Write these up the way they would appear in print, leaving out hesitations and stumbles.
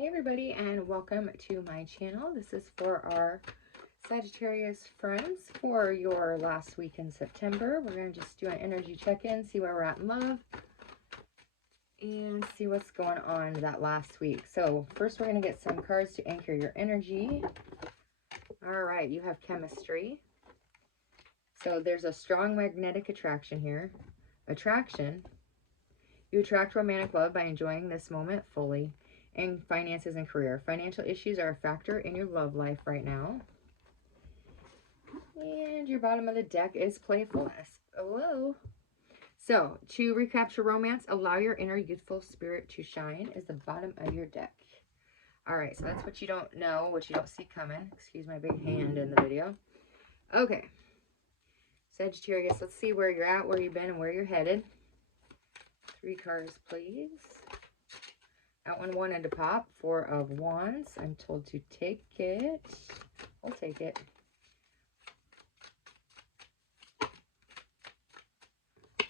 Hey everybody, and welcome to my channel. This is for our Sagittarius friends for your last week in September. We're going to just do an energy check-in, see where we're at in love, and see what's going on that last week. So first we're going to get some cards to anchor your energy. All right, you have chemistry. So there's a strong magnetic attraction here. Attraction. You attract romantic love by enjoying this moment fully. And finances and career. Financial issues are a factor in your love life right now. And your bottom of the deck is playfulness. Whoa. So, to recapture romance, allow your inner youthful spirit to shine is the bottom of your deck. Alright, so that's what you don't know, what you don't see coming. Excuse my big hand in the video. Okay. Sagittarius, let's see where you're at, where you've been, and where you're headed. 3 cards, please. That one wanted to pop. 4 of Wands. I'm told to take it. I'll take it.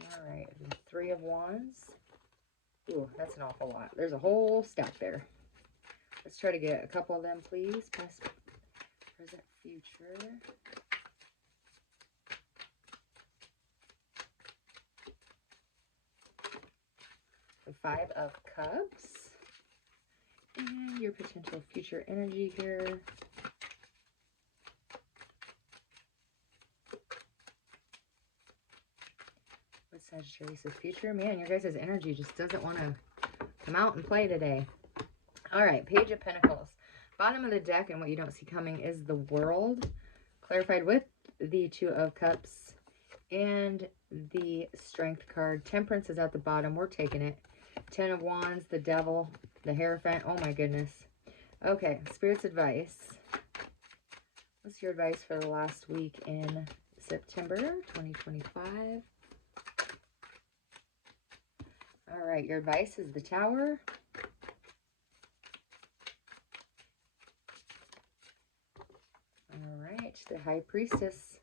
All right. 3 of Wands. Ooh, that's an awful lot. There's a whole stack there. Let's try to get a couple of them, please. Past, present, future. The 5 of Cups. And your potential future energy here. What's Sagittarius' future? Man, your guys' energy just doesn't want to come out and play today. All right, Page of Pentacles. Bottom of the deck, and what you don't see coming is the World. Clarified with the 2 of Cups and the Strength card. Temperance is at the bottom. We're taking it. 10 of Wands, the Devil, the Hierophant. Oh my goodness. Okay, Spirit's advice. What's your advice for the last week in September 2025? All right, your advice is the Tower. All right, the High Priestess.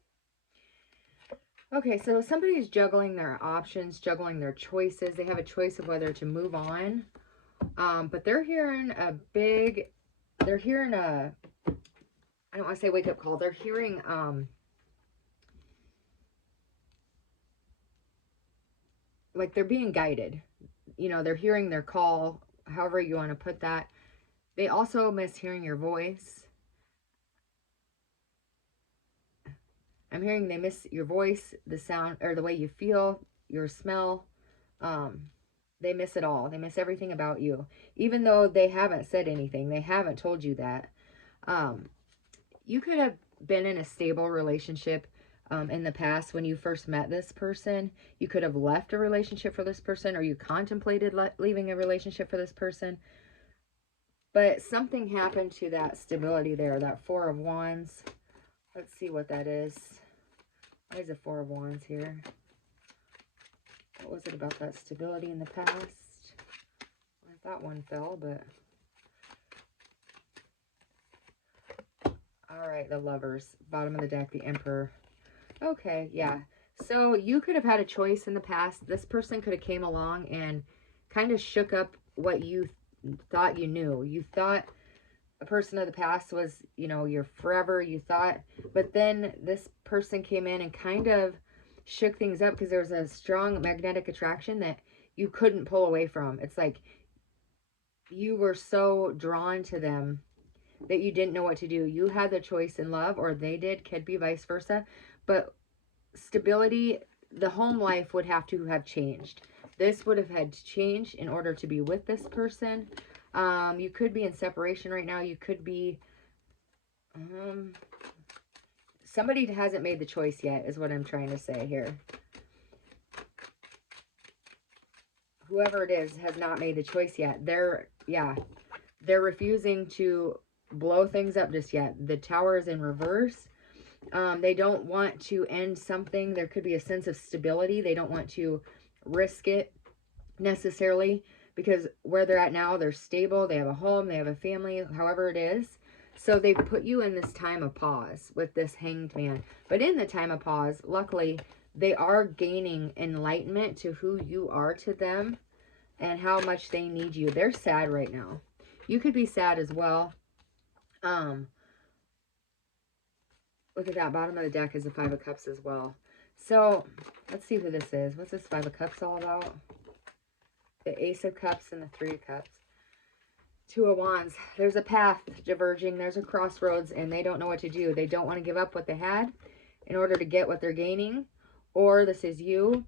Okay, so somebody's juggling their options, juggling their choices. They have a choice of whether to move on. But they're hearing a big, I don't want to say wake up call. They're hearing, like they're being guided. You know, they're hearing their call, however you want to put that. They also miss hearing your voice. I'm hearing they miss your voice, the sound, or the way you feel, your smell. They miss it all. They miss everything about you. Even though they haven't said anything. They haven't told you that. You could have been in a stable relationship in the past when you first met this person. You could have left a relationship for this person, or you contemplated leaving a relationship for this person. But something happened to that stability there, that 4 of Wands. Let's see what that is. Why is the 4 of Wands here? What was it about that stability in the past? I thought one fell, but... All right, the Lovers. Bottom of the deck, the Emperor. Okay, yeah. So you could have had a choice in the past. This person could have came along and kind of shook up what you thought you knew. You thought a person of the past was, you know, your forever, you thought. But then this person came in and kind of shook things up because there was a strong magnetic attraction that you couldn't pull away from. It's like you were so drawn to them that you didn't know what to do. You had the choice in love, or they did, could be vice versa. But stability, the home life would have to have changed. This would have had to change in order to be with this person. You could be in separation right now. You could be... somebody hasn't made the choice yet, is what I'm trying to say here. Whoever it is has not made the choice yet. They're refusing to blow things up just yet. The Tower is in reverse. They don't want to end something. There could be a sense of stability. They don't want to risk it necessarily, because where they're at now, they're stable. They have a home. They have a family, however it is. So they put you in this time of pause with this Hanged Man. But in the time of pause, luckily, they are gaining enlightenment to who you are to them and how much they need you. They're sad right now. You could be sad as well. Look at that. Bottom of the deck is the Five of Cups as well. So let's see who this is. What's this Five of Cups all about? The Ace of Cups and the Three of Cups. Two of Wands. There's a path diverging. There's a crossroads, and they don't know what to do. They don't want to give up what they had in order to get what they're gaining. Or this is you.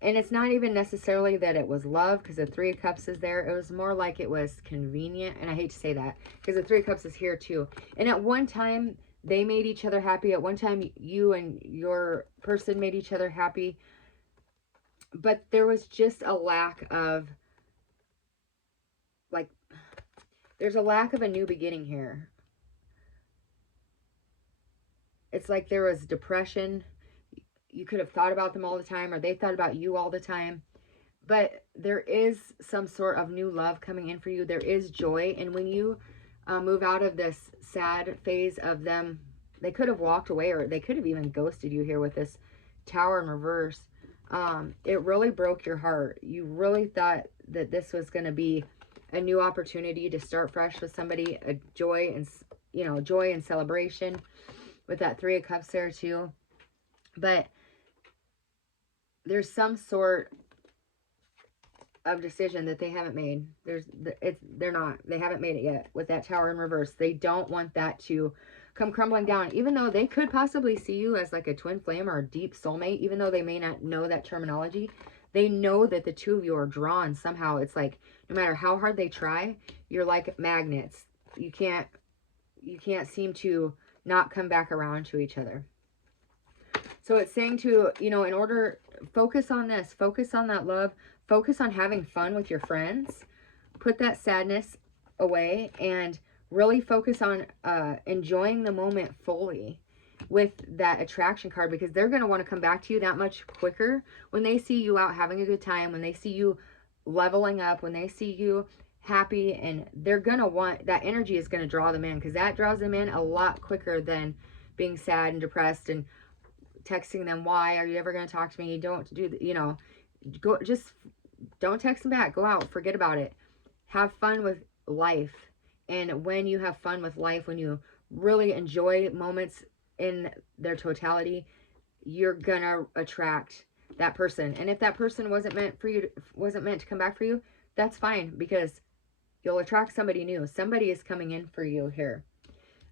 And it's not even necessarily that it was love, because the Three of Cups is there. It was more like it was convenient. And I hate to say that, because the Three of Cups is here too. And at one time, they made each other happy. At one time, you and your person made each other happy. But there was just a lack of, like, there's a lack of a new beginning here. It's like there was depression. You could have thought about them all the time, or they thought about you all the time. But there is some sort of new love coming in for you. There is joy. And when you move out of this sad phase of them, they could have walked away, or they could have even ghosted you here with this Tower in reverse. It really broke your heart. You really thought that this was going to be a new opportunity to start fresh with somebody, a joy and, you know, joy and celebration with that Three of Cups there too. But there's some sort of decision that they haven't made. They haven't made it yet with that Tower in reverse. They don't want that to come crumbling down, even though they could possibly see you as like a twin flame or a deep soulmate, even though they may not know that terminology. They know that the two of you are drawn somehow. It's like, no matter how hard they try, you're like magnets. You can't seem to not come back around to each other. So it's saying to, you know, in order, focus on this, focus on that love, focus on having fun with your friends, put that sadness away, and really focus on enjoying the moment fully with that attraction card, because they're going to want to come back to you that much quicker when they see you out having a good time, when they see you leveling up, when they see you happy, and they're going to want, that energy is going to draw them in, because that draws them in a lot quicker than being sad and depressed and texting them, why are you ever going to talk to me? Don't do, you know, go, just don't text them back. Go out, forget about it. Have fun with life. And when you have fun with life, when you really enjoy moments in their totality, you're gonna attract that person. And if that person wasn't meant for you, wasn't meant to come back for you, that's fine, because you'll attract somebody new. Somebody is coming in for you here.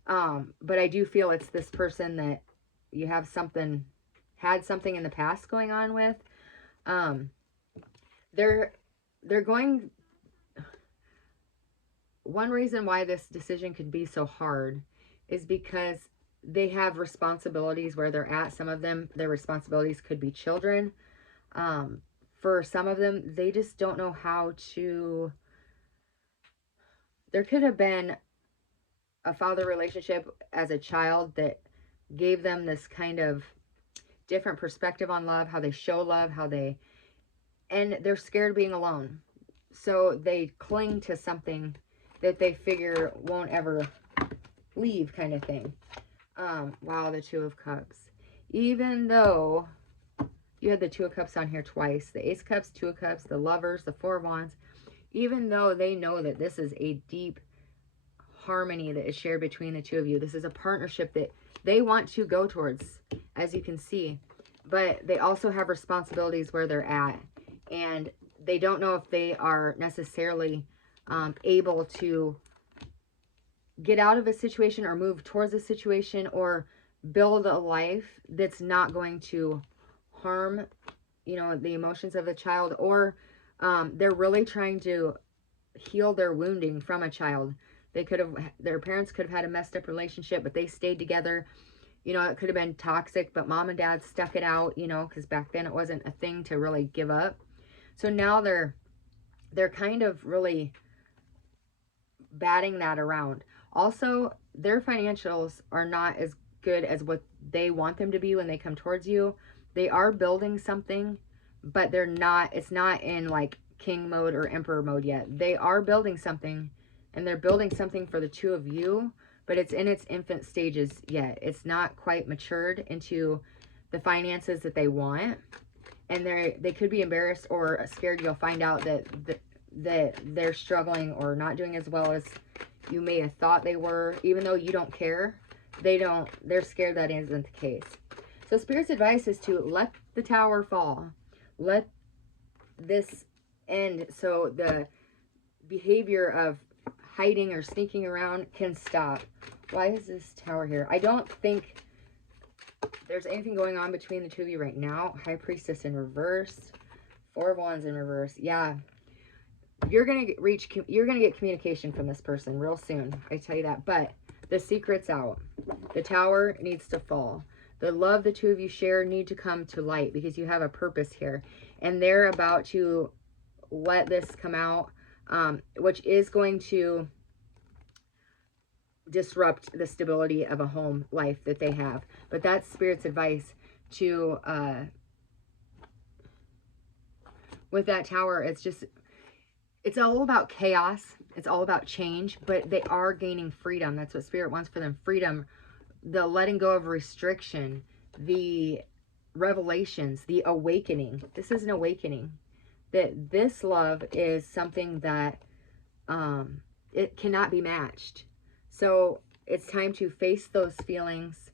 But I do feel it's this person that you have something, had something in the past going on with. They're going, one reason why this decision could be so hard is because they have responsibilities where they're at. Some of them, their responsibilities could be children. For some of them, they just don't know how to, there could have been a father relationship as a child that gave them this kind of different perspective on love, how they show love, how they, and they're scared of being alone. So they cling to something that they figure won't ever leave, kind of thing. Wow, the Two of Cups. Even though you had the Two of Cups on here twice, the Ace of Cups, Two of Cups, the Lovers, the Four of Wands, even though they know that this is a deep harmony that is shared between the two of you, this is a partnership that they want to go towards, as you can see, but they also have responsibilities where they're at, and they don't know if they are necessarily able to get out of a situation or move towards a situation or build a life that's not going to harm, you know, the emotions of the child, or they're really trying to heal their wounding from a child. They could have, their parents could have had a messed up relationship, but they stayed together. You know, it could have been toxic, but mom and dad stuck it out, you know, because back then it wasn't a thing to really give up. So now they're kind of really batting that around. Also, their financials are not as good as what they want them to be when they come towards you. They are building something, but they're not, it's not in like king mode or emperor mode yet. They are building something, and they're building something for the two of you, but it's in its infant stages yet. It's not quite matured into the finances that they want. And they could be embarrassed or scared you'll find out that that they're struggling or not doing as well as you may have thought they were, even though you don't care. They're scared that isn't the case. So Spirit's advice is to let the tower fall. Let this end so the behavior of hiding or sneaking around can stop. Why is this tower here? I don't think there's anything going on between the two of you right now. High Priestess in reverse. Four of Wands in reverse. Yeah. You're going to get communication from this person real soon. I tell you that. But the secret's out. The tower needs to fall. The love the two of you share need to come to light because you have a purpose here. And they're about to let this come out, which is going to disrupt the stability of a home life that they have. But that's Spirit's advice to, with that tower, it's all about chaos. It's all about change, but they are gaining freedom. That's what Spirit wants for them. Freedom, the letting go of restriction, the revelations, the awakening. This is an awakening. That this love is something that it cannot be matched. So it's time to face those feelings.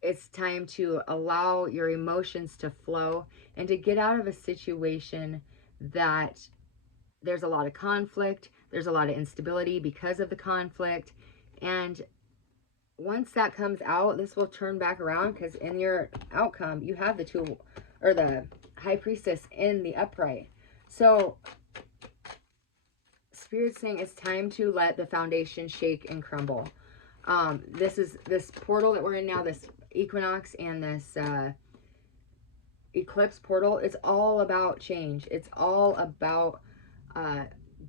It's time to allow your emotions to flow and to get out of a situation that there's a lot of conflict. There's a lot of instability because of the conflict. And once that comes out, this will turn back around because in your outcome, you have the two, or the High Priestess in the upright. So Spirit's saying it's time to let the foundation shake and crumble. This portal that we're in now, this equinox and this eclipse portal, it's all about change. It's all about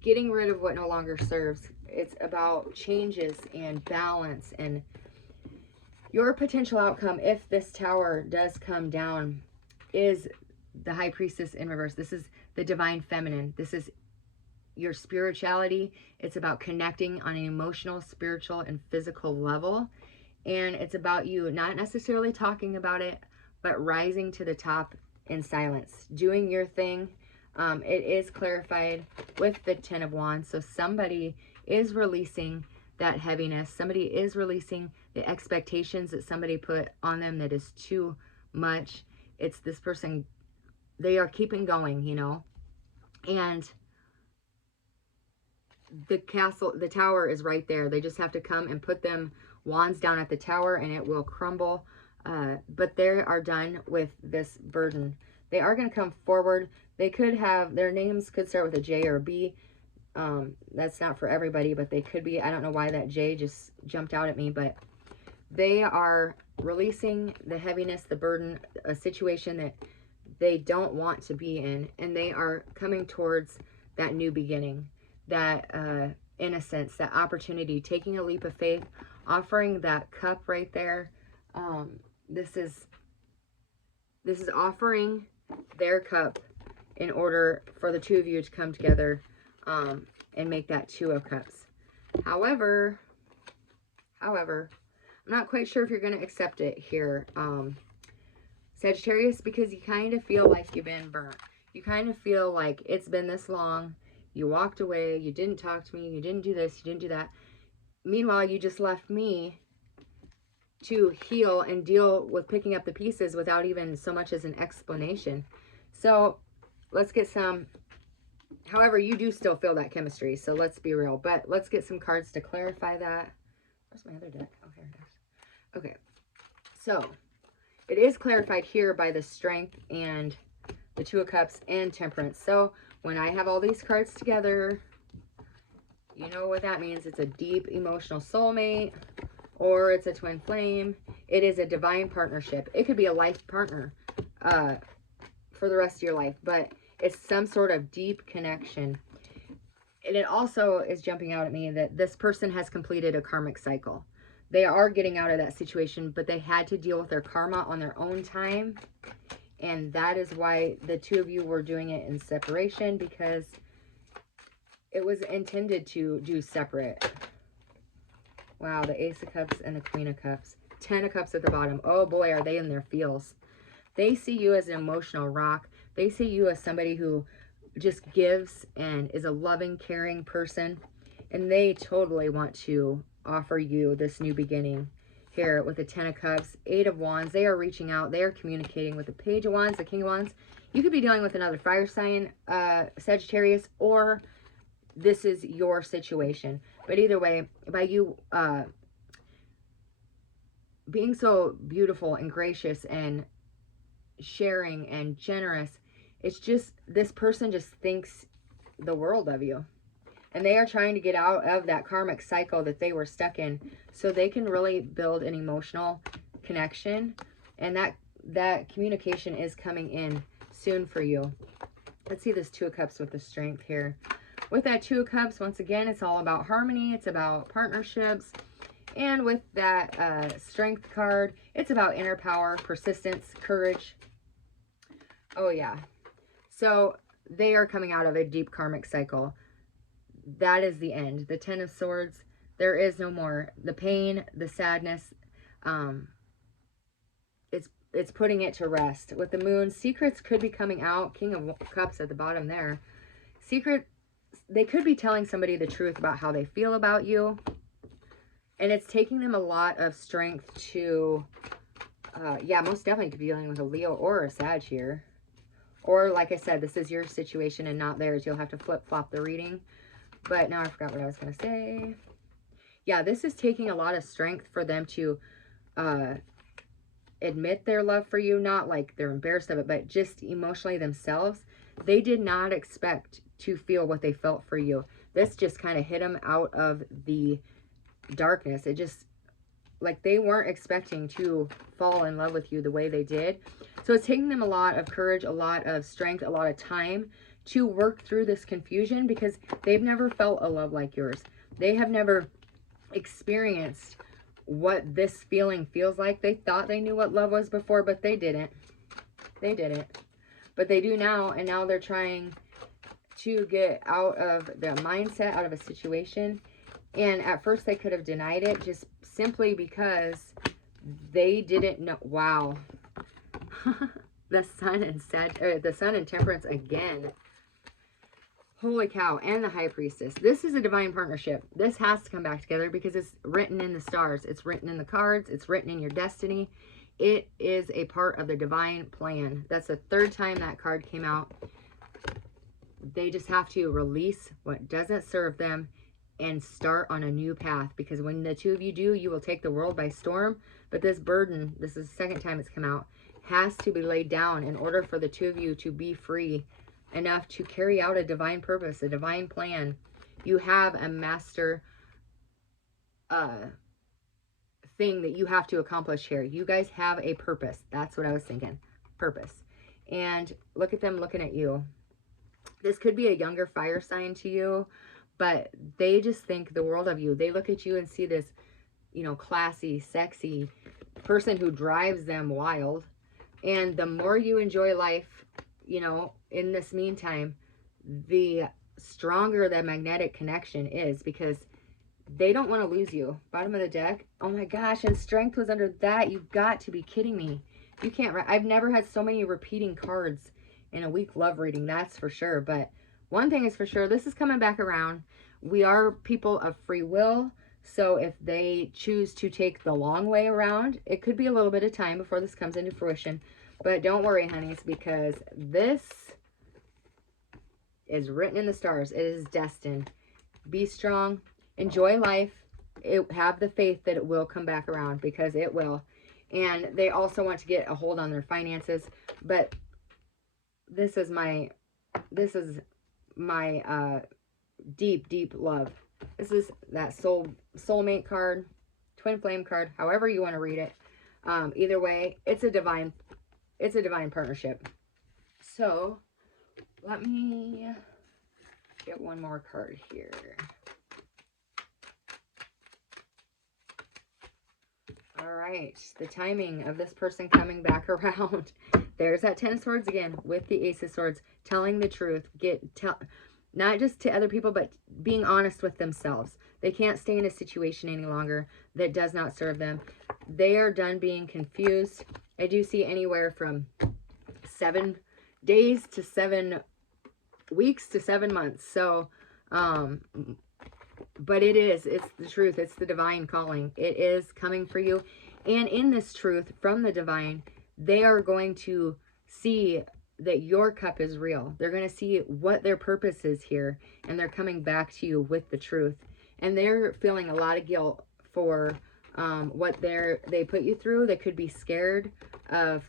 getting rid of what no longer serves. It's about changes and balance. And your potential outcome, if this tower does come down, is the High Priestess in reverse. This is the divine feminine. This is your spirituality. It's about connecting on an emotional, spiritual, and physical level. And it's about you not necessarily talking about it, but rising to the top in silence, doing your thing. It is clarified with the Ten of Wands. So somebody is releasing that heaviness. Somebody is releasing the expectations that somebody put on them that is too much. It's this person, they are keeping going, you know. And the castle, the tower is right there. They just have to come and put them wands down at the tower and it will crumble. But they are done with this burden. They are going to come forward. They could have, their names could start with a J or a B. That's not for everybody, but they could be. I don't know why that J just jumped out at me, but they are releasing the heaviness, the burden, a situation that they don't want to be in, and they are coming towards that new beginning, that innocence, that opportunity, taking a leap of faith, offering that cup right there. This is offering their cup in order for the two of you to come together and make that Two of Cups. However, I'm not quite sure if you're going to accept it here, Sagittarius, because you kind of feel like you've been burnt. You kind of feel like it's been this long. You walked away. You didn't talk to me. You didn't do this. You didn't do that. Meanwhile, you just left me to heal and deal with picking up the pieces without even so much as an explanation. So let's get some, however, you do still feel that chemistry. So let's be real, but let's get some cards to clarify that. Where's my other deck? Oh, here it is. Okay. So it is clarified here by the Strength and the Two of Cups and Temperance. So when I have all these cards together, you know what that means. It's a deep emotional soulmate, or it's a twin flame. It is a divine partnership. It could be a life partner for the rest of your life, but it's some sort of deep connection. And it also is jumping out at me that this person has completed a karmic cycle. They are getting out of that situation, but they had to deal with their karma on their own time. And that is why the two of you were doing it in separation, because it was intended to do separate. Wow, the Ace of Cups and the Queen of Cups. 10 of Cups at the bottom. Oh boy, are they in their feels. They see you as an emotional rock. They see you as somebody who just gives and is a loving, caring person. And they totally want to offer you this new beginning here with the Ten of Cups, Eight of Wands. They are reaching out. They are communicating with the Page of Wands, the King of Wands. You could be dealing with another fire sign, Sagittarius, or this is your situation. But either way, by you being so beautiful and gracious and sharing and generous, it's just, this person just thinks the world of you. And they are trying to get out of that karmic cycle that they were stuck in so they can really build an emotional connection. And that communication is coming in soon for you. Let's see this Two of Cups with the Strength here. With that Two of Cups, once again, it's all about harmony. It's about partnerships. And with that Strength card, it's about inner power, persistence, courage. Oh, yeah. So they are coming out of a deep karmic cycle. That is the end. The Ten of Swords, there is no more. The pain, the sadness, it's putting it to rest. With the Moon, secrets could be coming out. King of Cups at the bottom there. They could be telling somebody the truth about how they feel about you. And it's taking them a lot of strength to, yeah, most definitely could be dealing with a Leo or a Sag here. Or, like I said, this is your situation and not theirs. You'll have to flip-flop the reading. But now I forgot what I was going to say. Yeah, this is taking a lot of strength for them to admit their love for you. Not like they're embarrassed of it, but just emotionally themselves. They did not expect to feel what they felt for you. This just kind of hit them out of the darkness. It just, like, they weren't expecting to fall in love with you the way they did. So it's taking them a lot of courage, a lot of strength, a lot of time to work through this confusion because they've never felt a love like yours. They have never experienced what this feeling feels like. They thought they knew what love was before, but they didn't. They didn't. But they do now, and now they're trying to get out of the mindset, out of a situation. And at first they could have denied it just simply because they didn't know. Wow. The Sun and Temperance again. Holy cow. And the High Priestess. This is a divine partnership. This has to come back together because it's written in the stars. It's written in the cards. It's written in your destiny. It is a part of the divine plan. That's the third time that card came out. They just have to release what doesn't serve them and start on a new path, because when the two of you do, you will take the world by storm. But this burden, this is the second time it's come out, has to be laid down in order for the two of you to be free enough to carry out a divine purpose, a divine plan. You have a master thing that you have to accomplish here. You guys have a purpose. That's what I was thinking. Purpose. And look at them looking at you. This could be a younger fire sign to you, but they just think the world of you. They look at you and see this, you know, classy, sexy person who drives them wild. And the more you enjoy life, you know, in this meantime, the stronger the magnetic connection is, because they don't want to lose you. Bottom of the deck. Oh my gosh, and Strength was under that. You've got to be kidding me. You can't. I've never had so many repeating cards in a week love reading, that's for sure. But one thing is for sure, this is coming back around. We are people of free will. So if they choose to take the long way around, it could be a little bit of time before this comes into fruition. But don't worry, honeys, because this is written in the stars. It is destined. Be strong. Enjoy life. Have the faith that it will come back around, because it will. And they also want to get a hold on their finances. But this is my deep, deep love. This is that soulmate card, twin flame card, however you want to read it. Either way, it's a divine partnership. So let me get one more card here. All right, the timing of this person coming back around. There's that Ten of Swords again with the Ace of Swords, telling the truth. Not just to other people, but being honest with themselves. They can't stay in a situation any longer that does not serve them. They are done being confused. I do see anywhere from 7 days to 7 weeks to 7 months. So, but it's the truth. It's the divine calling. It is coming for you. And in this truth from the divine, they are going to see that your cup is real. They're going to see what their purpose is here, and they're coming back to you with the truth. And they're feeling a lot of guilt for what they put you through. They could be scared of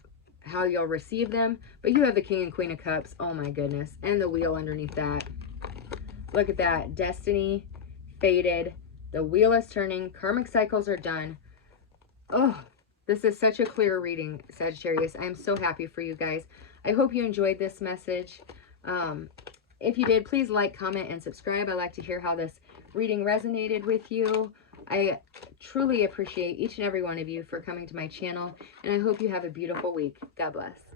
how you'll receive them. But you have the King and Queen of Cups. Oh my goodness. And the wheel underneath that. Look at that. Destiny, fated. The wheel is turning. Karmic cycles are done. Oh, this is such a clear reading, Sagittarius. I'm so happy for you guys. I hope you enjoyed this message. If you did, please like, comment, and subscribe. I like to hear how this reading resonated with you. I truly appreciate each and every one of you for coming to my channel, and I hope you have a beautiful week. God bless.